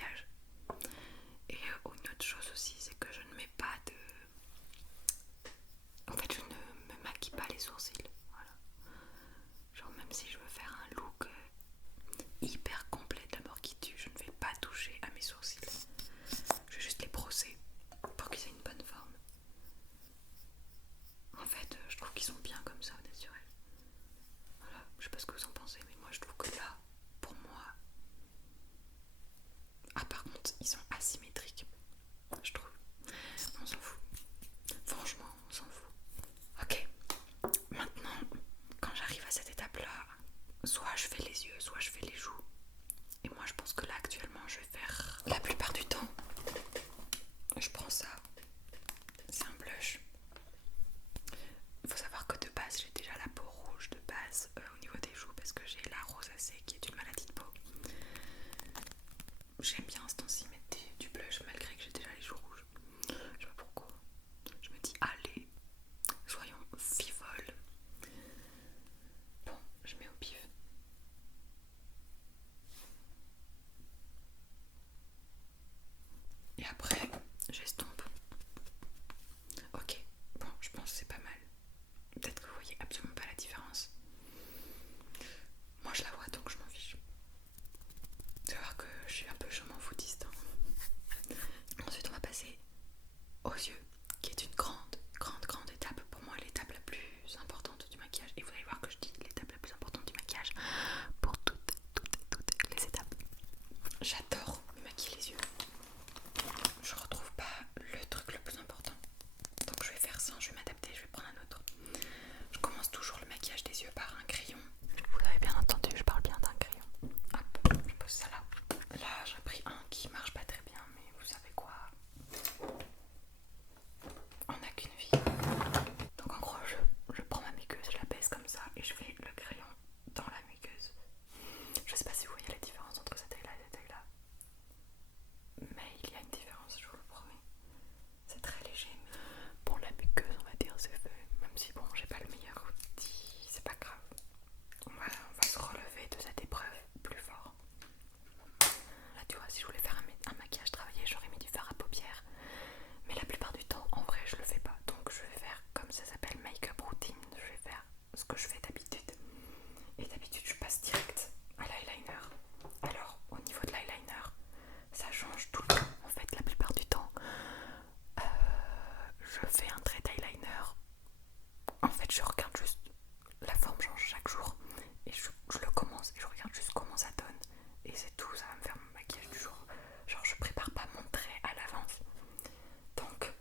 maquillage. Et une autre chose aussi, c'est que je ne mets pas de... En fait, je ne me maquille pas les sourcils. Voilà. Genre même si je veux faire un look hyper complet de la mort qui tue, je ne vais pas toucher à mes sourcils. Je vais juste les brosser pour qu'ils aient une bonne forme. En fait, je trouve qu'ils sont bien comme ça, au naturel. Voilà, je sais pas ce que vous en pensez, mais moi je trouve que là, pour moi... Ah par contre, ils sont asymétriques, je trouve. On s'en fout. Franchement, on s'en fout. Ok, maintenant, quand j'arrive à cette étape-là, soit je fais les yeux, soit je fais les joues. Et moi je pense que là actuellement, je vais faire... La plupart du temps, je prends ça. C'est un blush. Il faut savoir que de base, j'ai déjà la peau rouge de base au niveau des joues parce que j'ai la rosacée qui est une maladie de peau. J'aime bien ce temps-ci mettre du blush malgré que j'ai déjà les joues rouges. Je sais pas pourquoi. Je me dis, allez, soyons fivoles. Bon, je mets au pif. Et après, j'estompe. Ok, bon, je pense que c'est pas mal. Peut-être que vous voyez absolument pas la différence. Moi je la vois donc je m'en fiche. Tu vas voir que je suis un peu je m'en foutiste. Ensuite on va passer aux yeux, qui est une grande étape. Pour moi l'étape la plus importante du maquillage. Et vous allez voir que je dis l'étape la plus importante du maquillage pour toutes les étapes. J'adore me maquiller les yeux. Je retrouve pas le truc le plus important. Donc je vais faire ça, je vais m'adapter, je vais prendre un autre. Je commence toujours le maquillage des yeux par un crayon. Vous avez bien entendu, je parle bien d'un crayon. Hop, je pose ça là. Là j'ai pris un qui marche pas très bien, mais vous savez quoi, on n'a qu'une vie. Donc en gros je prends ma muqueuse, je la baisse comme ça et je fais le crayon dans la muqueuse. Je sais pas si vous voyez la différence entre cette taille là et cette taille là, mais il y a une différence, je vous le promets. C'est très léger. Pour la muqueuse on va dire c'est fait, même si bon j'ai pas le meilleur outil, c'est pas grave. Voilà, on va se relever de cette épreuve plus fort. Là tu vois, si je voulais faire un maquillage travaillé, j'aurais mis du fard à paupières. Mais la plupart du temps, en vrai, je le fais pas. Donc je vais faire, comme ça s'appelle make-up routine, je vais faire ce que je fais d'habitude. Et d'habitude, je passe direct à l'eyeliner. Alors, au niveau de l'eyeliner, ça change tout le temps. En fait, la plupart du temps, je fais un trait d'eyeliner. En fait, je regarde juste, la forme change chaque jour. Et je le commence et je regarde juste comment ça donne. Et c'est tout, ça va me faire mon maquillage du jour. Genre, je prépare pas mon trait à l'avance. Donc,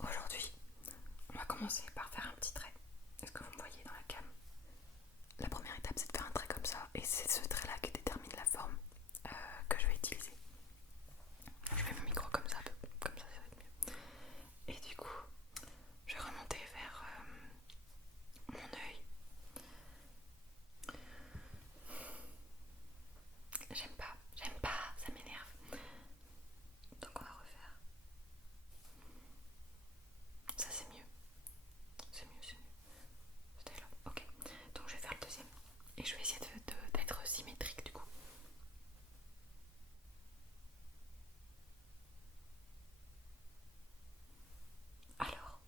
aujourd'hui, on va commencer par faire un petit trait. Est-ce que vous me voyez dans la cam? La première étape, c'est de faire un trait comme ça. Et c'est ce trait-là qui détermine la forme que je vais utiliser. Je mets mon micro comme ça va être mieux. Et du coup, je vais remonter vers mon œil. J'aime pas, ça m'énerve. Donc on va refaire. Ça c'est mieux. C'est mieux. C'était là. Ok. Donc je vais faire le deuxième. Et je vais essayer d'être symétrique du coup. Alors,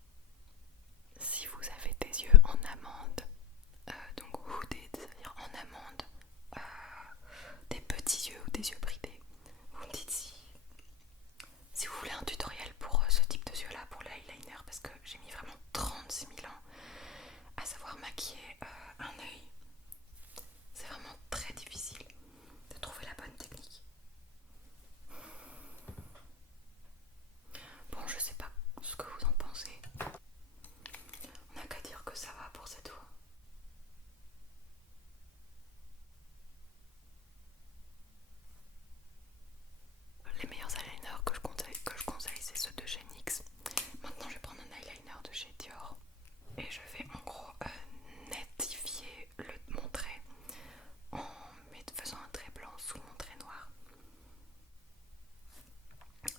si vous avez des yeux en amande, donc hooded, c'est-à-dire en amande, des petits yeux ou des yeux bridés, vous me dites si vous voulez un tutoriel pour ce type de yeux là, pour l'eyeliner, parce que j'ai mis vraiment 36 000 ans à savoir maquiller un œil. C'est vraiment très difficile de trouver la bonne technique. Bon, je sais pas ce que vous en pensez. On n'a qu'à dire que ça va pour cette fois. Les meilleurs eyeliners que je conseille, c'est ceux de chez NYX. Maintenant, je vais prendre un eyeliner de chez Dior et je vais en gros netifier mon trait en faisant un trait blanc sous mon trait noir.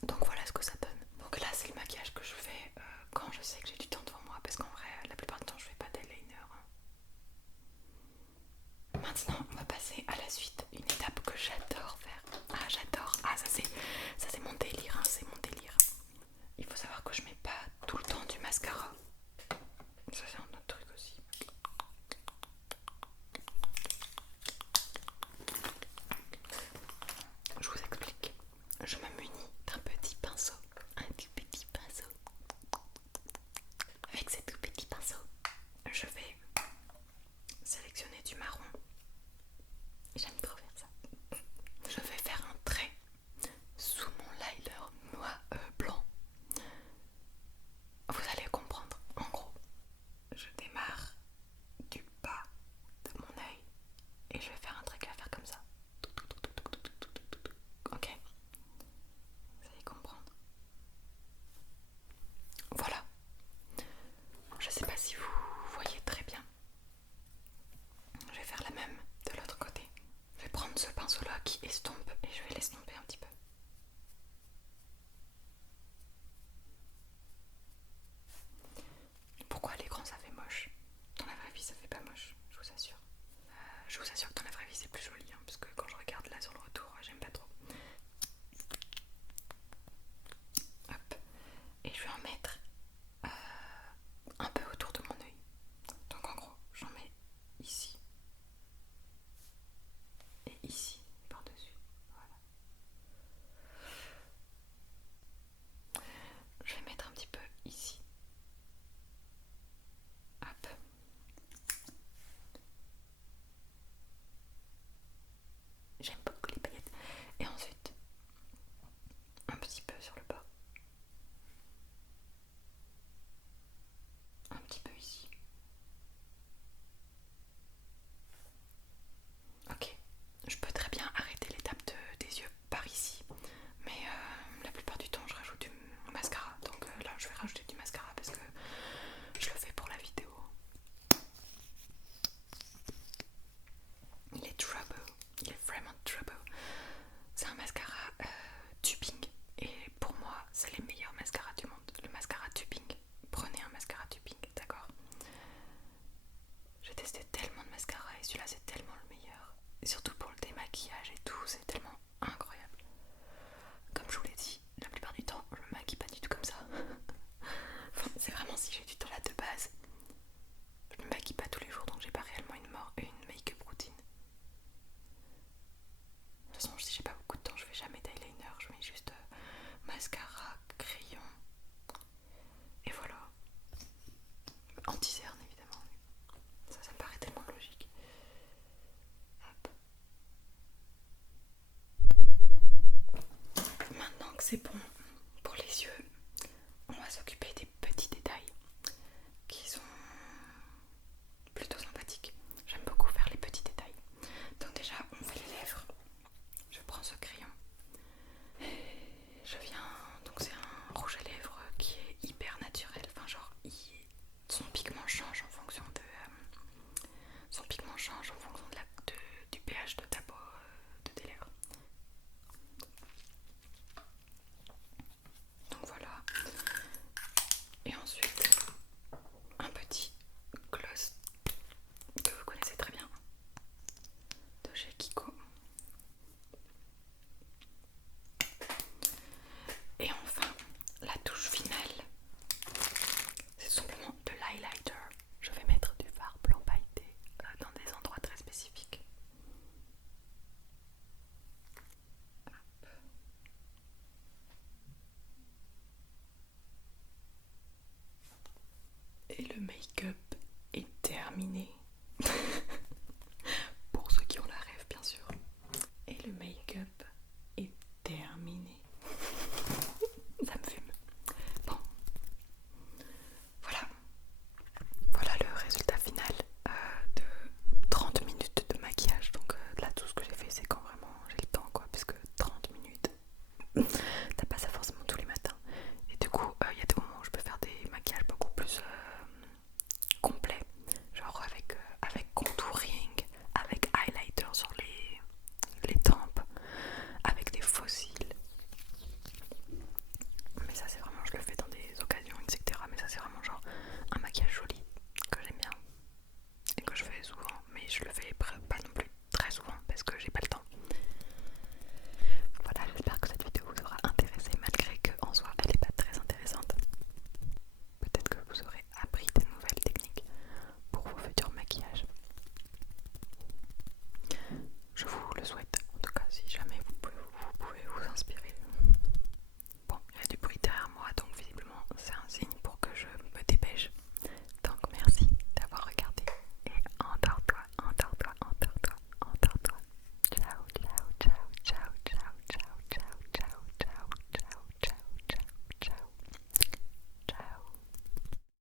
Donc voilà ce que ça donne. Donc là, c'est le maquillage que je fais quand je sais que j'ai du temps devant moi, parce qu'en vrai, la plupart du temps, je fais pas d'eyeliner. Maintenant, on va passer à la suite, une étape que j'adore faire. Ah, j'adore c'est mon délire, hein, c'est mon délire. Il faut savoir que je mets pas tout le temps du mascara. Ça c'est un autre truc aussi. Je vous explique. Je me munis d'un petit pinceau. Un tout petit pinceau. Avec ce tout petit pinceau, je vais sélectionner du marron. J'aime trop faire ça. Je vais faire un trait sous mon liner noir blanc. Vous allez comprendre. En gros, je démarre du bas de mon œil et je vais faire un trait qui va faire comme ça. Ok, vous allez comprendre. Voilà. Je sais pas si vous voyez très bien. Je vais faire la même de l'autre côté. Je vais prendre ce pinceau là qui estompe et je vais l'estomper un petit peu. Pourquoi à l'écran ça fait moche? Dans la vraie vie ça fait pas moche, je vous assure. Je vous assure que dans la vraie vie c'est plus joli, hein, parce que quand je regarde là sur le retour, j'aime pas trop. Hop. Et je vais en mettre un peu autour de mon œil. Donc en gros, j'en mets ici et ici par-dessus. Voilà. Je vais mettre un petit peu ici. Hop. J'aime beaucoup les paillettes. Et ensuite, un petit peu sur le bas. Un petit peu ici. Ok. Je peux très bien arrêter l'étape des yeux par ici. Mais la plupart du temps, je rajoute du mascara. Donc là, je vais rajouter du mascara parce que je le fais pour la vidéo. Il est trouble. Il est vraiment trouble. C'est un mascara tubing. Et pour moi, c'est les meilleurs mascaras du monde. Le mascara tubing. Prenez un mascara tubing, d'accord? J'ai testé tellement de mascara et celui-là, c'est tellement le meilleur. Et surtout pour le démaquillage et tout, c'est tellement incroyable. Comme je vous l'ai dit, la plupart du temps, je me maquille pas du tout comme ça. Enfin, c'est vraiment si j'ai du temps là de base. Je me maquille pas tous les jours, donc j'ai pas réellement une make-up routine. De toute façon, si j'ai pas beaucoup de temps, je fais jamais d'eyeliner, je mets juste mascara, crayon et voilà. Anti-cerne évidemment. Ça me paraît tellement logique. Hop. Maintenant que c'est bon pour les yeux, on va s'occuper des petits détails qui sont plutôt sympathiques. J'aime beaucoup faire les petits détails. Donc déjà, on fait les lèvres. Je prends ce crayon. Je viens... Donc c'est un rouge à lèvres qui est hyper naturel. Enfin genre, son pigment change en fonction de... son pigment change en fonction du pH de ta peau, de tes lèvres. Donc voilà. Et ensuite, un petit gloss que vous connaissez très bien de chez Kiko. Et enfin, la touche finale, c'est simplement de l'highlighter. Je vais mettre du fard blanc pailleté dans des endroits très spécifiques. Hop. Et le make-up est terminé. Pour ceux qui ont la rêve, bien sûr. Et le make-up est terminé. Ça me fume. Bon. Voilà. Voilà le résultat final de 30 minutes de maquillage. Donc là, tout ce que j'ai fait, c'est quand vraiment j'ai le temps, quoi. Parce que 30 minutes, t'as pas ça forcément tous les matins. Et du coup, il y a des moments où je peux faire des maquillages beaucoup plus complets. Genre avec le souhaite.